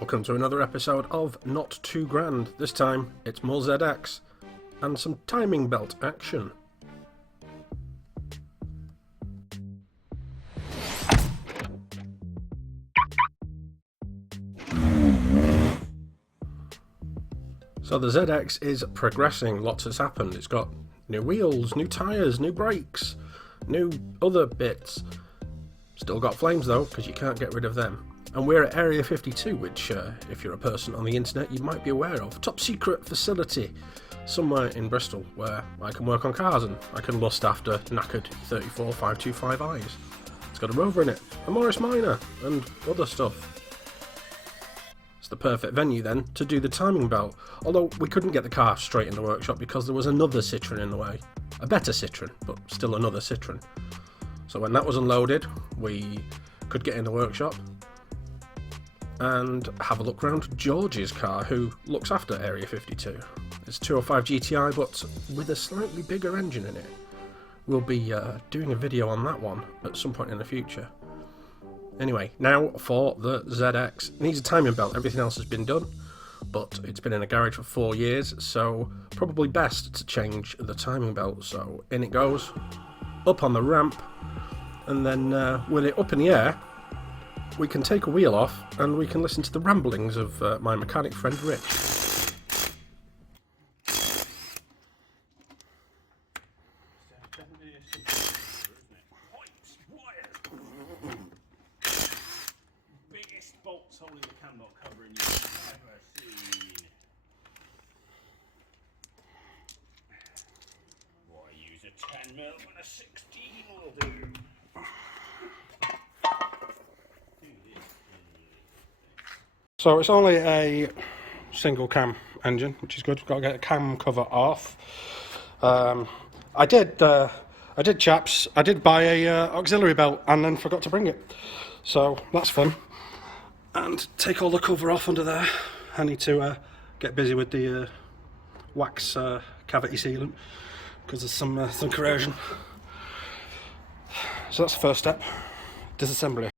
Welcome to another episode of Not Too Grand. This time it's more ZX and some timing belt action. So the ZX is progressing, lots has happened. It's got new wheels, new tyres, new brakes, new other bits. Still got flames though, because you can't get rid of them. And we're at Area 52, which, if you're a person on the internet, you might be aware of. Top secret facility somewhere in Bristol where I can work on cars and I can lust after knackered 34 525i's. It's got a Rover in it, a Morris Minor, and other stuff. It's the perfect venue then to do the timing belt, although we couldn't get the car straight in the workshop because there was another Citroen in the way. A better Citroen, but still another Citroen. So when that was unloaded, we could get in the workshop and have a look around George's car, who looks after Area 52. It's 205 GTI, but with a slightly bigger engine in it. We'll be doing a video on that one at some point in the future. Anyway, now for the ZX. It needs a timing belt, everything else has been done, but it's been in a garage for 4 years, so probably best to change the timing belt. So in it goes, up on the ramp, and then with it up in the air, we can take a wheel off and we can listen to the ramblings of my mechanic friend Rich. Biggest bolts holding the cam lock covering you've ever seen. Why use a 10mm when a 16 will do? So it's only a single cam engine, which is good. Got to get a cam cover off. I did chaps. I did buy a auxiliary belt and then forgot to bring it. So that's fun. And take all the cover off under there. I need to get busy with the wax cavity sealant because there's some corrosion. So that's the first step. Disassembly.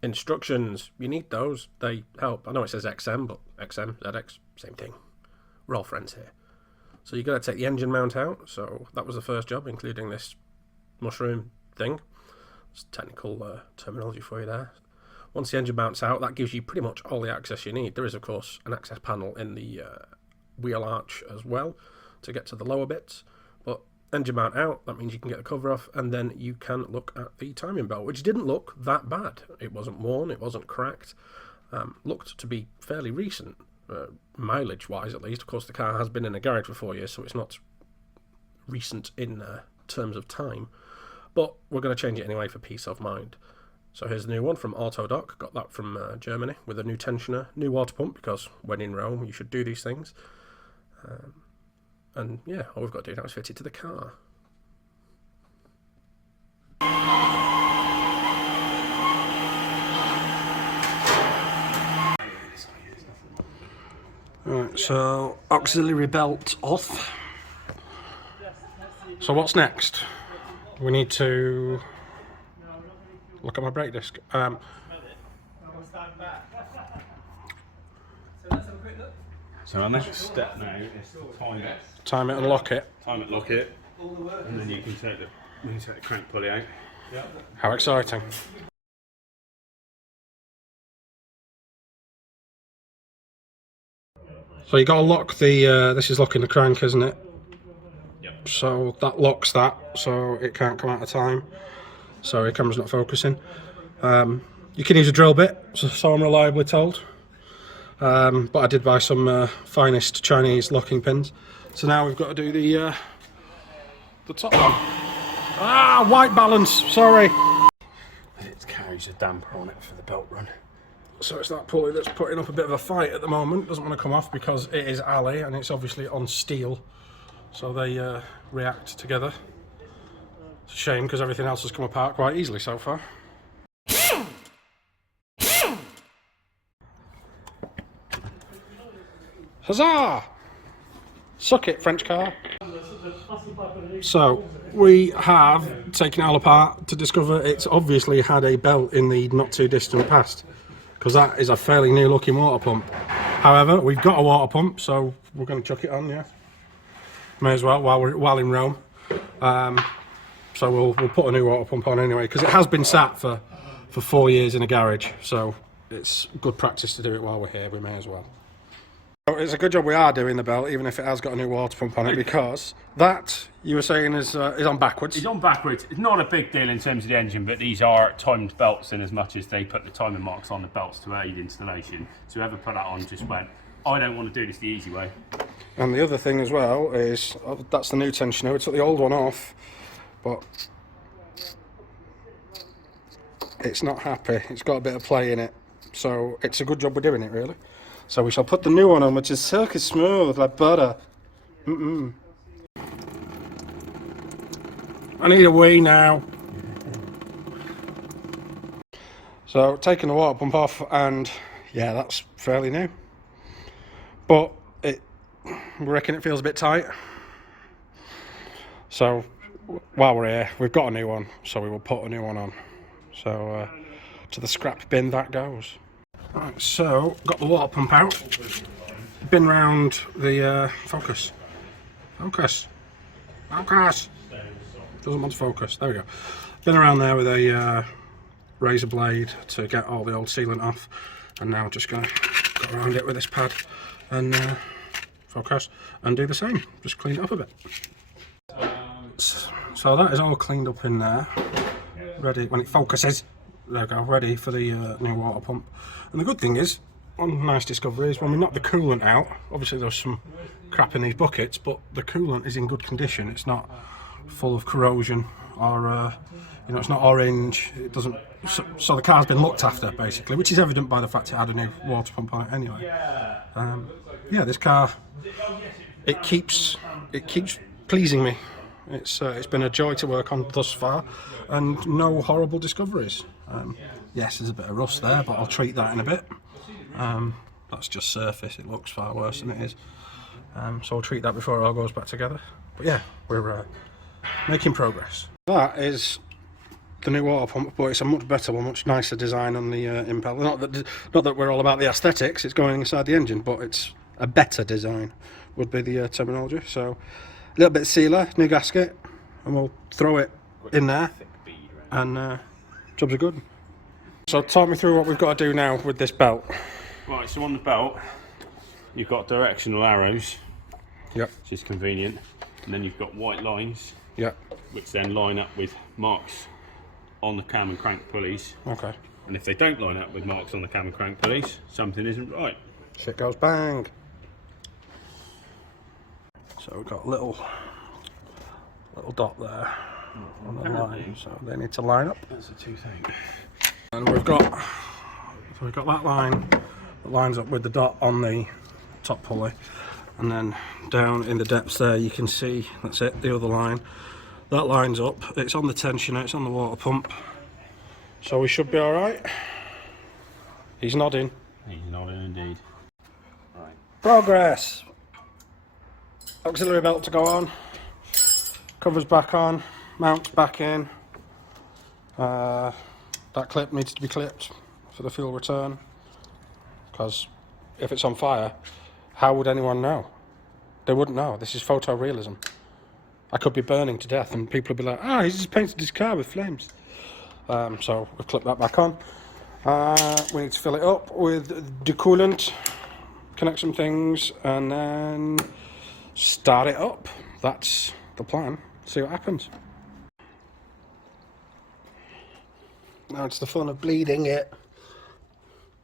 Instructions, you need those, they help. I know it says XM, but XM, ZX, same thing. We're all friends here. So you've got to take the engine mount out, so that was the first job, including this mushroom thing. It's technical terminology for you there. Once the engine mounts out, that gives you pretty much all the access you need. There is, of course, an access panel in the wheel arch as well to get to the lower bits, but engine mount out, that means you can get the cover off, and then you can look at the timing belt, which didn't look that bad. It wasn't worn, it wasn't cracked, looked to be fairly recent, mileage wise at least. Of course the car has been in a garage for 4 years, so it's not recent in terms of time, but we're going to change it anyway for peace of mind. So here's the new one from Autodoc, got that from Germany, with a new tensioner, new water pump, because when in Rome you should do these things. And yeah, all we've got to do now is fit it to the car. Right, so auxiliary belt off. So what's next? We need to look at my brake disc. So our next step now is to time it. Time it and lock it. Time it, lock it, and then you can take the crank pulley out. How exciting. So you got to lock the, this is locking the crank, isn't it? Yep. So that locks that, so it can't come out of time. Sorry, camera's not focusing. You can use a drill bit, so I'm reliably told. But I did buy some finest Chinese locking pins. So now we've got to do the top one. Ah, white balance, sorry. It carries a damper on it for the belt run. So it's that pulley that's putting up a bit of a fight at the moment. Doesn't want to come off because it is Ali and it's obviously on steel. So they react together. It's a shame because everything else has come apart quite easily so far. Huzzah! Suck it, French car. So, we have taken it all apart to discover it's obviously had a belt in the not too distant past. because that is a fairly new looking water pump. However, we've got a water pump, so we're going to chuck it on, yeah. May as well while in Rome. So we'll put a new water pump on anyway, because it has been sat for 4 years in a garage, so it's good practice to do it while we're here. We may as well. So it's a good job we are doing the belt, even if it has got a new water pump on it, because that, you were saying, is on backwards. It's on backwards. It's not a big deal in terms of the engine, but these are timed belts in as much as they put the timing marks on the belts to aid installation. So whoever put that on just went, I don't want to do this the easy way. And the other thing as well is, that's the new tensioner. We took the old one off, but it's not happy. It's got a bit of play in it. So it's a good job we're doing it, really. So we shall put the new one on, which is silky smooth, like butter. I need a wee now. So taking the water pump off, and yeah, that's fairly new. But we reckon it feels a bit tight. So while we're here, we've got a new one, so we will put a new one on. So to the scrap bin that goes. Right, so got the water pump out. Been round the focus. Doesn't want to focus. There we go. Been around there with a razor blade to get all the old sealant off, and now just gonna go around it with this pad and focus and do the same. Just clean it up a bit. So that is all cleaned up in there, ready when it focuses. There we go, ready for the new water pump. And the good thing is, one nice discovery is when we knock the coolant out, obviously there's some crap in these buckets, but the coolant is in good condition. It's not full of corrosion or you know, it's not orange. It doesn't. So the car's been looked after basically, which is evident by the fact it had a new water pump on it anyway. Yeah, this car, it keeps pleasing me. It's been a joy to work on thus far, and no horrible discoveries. Yes, there's a bit of rust there, but I'll treat that in a bit. That's just surface. It looks far worse than it is. So I'll treat that before it all goes back together. But yeah, we're making progress. That is the new water pump, but it's a much better one, much nicer design on the impeller. Not that we're all about the aesthetics. It's going inside the engine, but it's a better design would be the terminology. So a little bit of sealer, new gasket, and we'll throw it in there, and jobs are good. So talk me through what we've got to do now with this belt. Right, so on the belt, you've got directional arrows, Yep. which is convenient, and then you've got white lines, Yep. which then line up with marks on the cam and crank pulleys. Okay. And if they don't line up with marks on the cam and crank pulleys, something isn't right. Shit goes bang. So we've got a little dot there on the line, so they need to line up. That's the two things. And we've got that line that lines up with the dot on the top pulley, and then down in the depths there you can see, that's it, the other line. That lines up, it's on the tensioner, it's on the water pump, so we should be alright. He's nodding. He's nodding indeed. Right. Progress! Auxiliary belt to go on, covers back on, mounts back in. That clip needs to be clipped for the fuel return, because if it's on fire, how would anyone know? They wouldn't know. This is photorealism. I could be burning to death and people would be like, ah, he's just painted his car with flames. So we've clipped that back on. We need to fill it up with decoolant, connect some things, and then start it up. That's the plan. See what happens. Now it's the fun of bleeding it,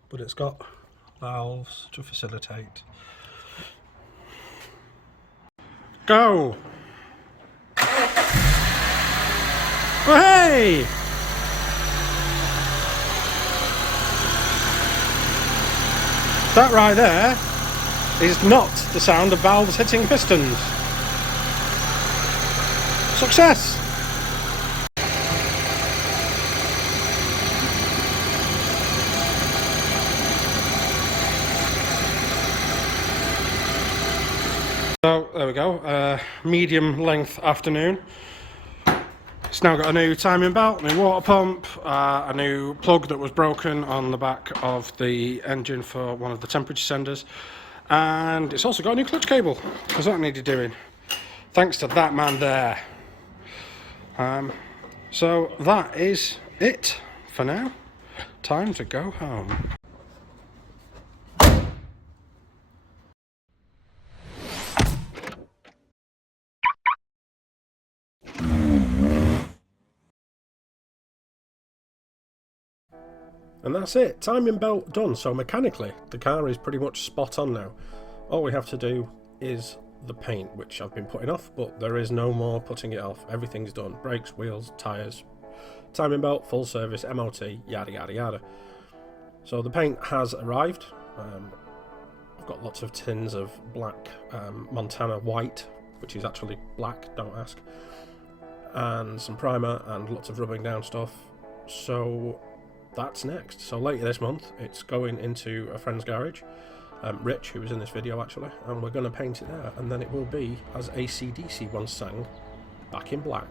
but it's got valves to facilitate. Go! Oh, hey! That right there is not the sound of valves hitting pistons. Success! So there we go, medium length afternoon. It's now got a new timing belt, new water pump, a new plug that was broken on the back of the engine for one of the temperature senders, and it's also got a new clutch cable, because that needed doing. Thanks to that man there. So that is it for now. Time to go home. And that's it, timing belt done. So mechanically, the car is pretty much spot on now. All we have to do is the paint, which I've been putting off, but there is no more putting it off. Everything's done. Brakes, wheels, tyres, timing belt, full service, MOT, yada yada yada. So the paint has arrived. I've got lots of tins of black Montana white, which is actually black, don't ask. And some primer and lots of rubbing down stuff. So that's next. So later this month, it's going into a friend's garage, Rich, who was in this video actually, and we're going to paint it there, and then it will be, as AC/DC once sang, back in black.